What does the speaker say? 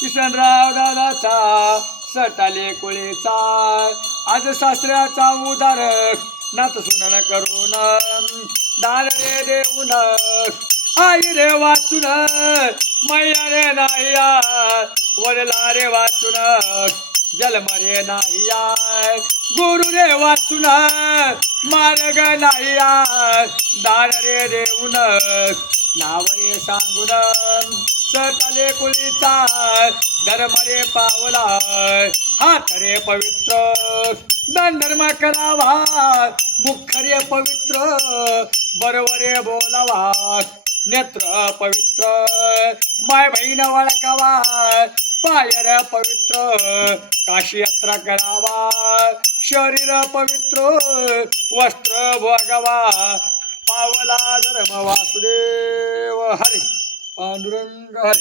किशनराव दादाचा सटाले कुळीचा आज सासऱ्याचा उदारक नात सुनन करून दान रे देऊन आई रे वाचून मैया रे नाहीया वडला रे वाचून जन्म रे नाहीया गुरु रे वाचून मार्ग नाहीया दान रे देऊन नाव रे सांगून सटाले कुळीचा धर्म रे पावला हात रे पवित्र दान धर्म करावा मुख रे पवित्र बरोबर रे बोलावा नेत्र पवित्र माय बहीण वळकावा पाय रे पवित्र काशी यात्रा करावा शरीर पवित्र वस्त्र भोगावा पावला धर्म वासुदेव हरे पांडुरंग हरे.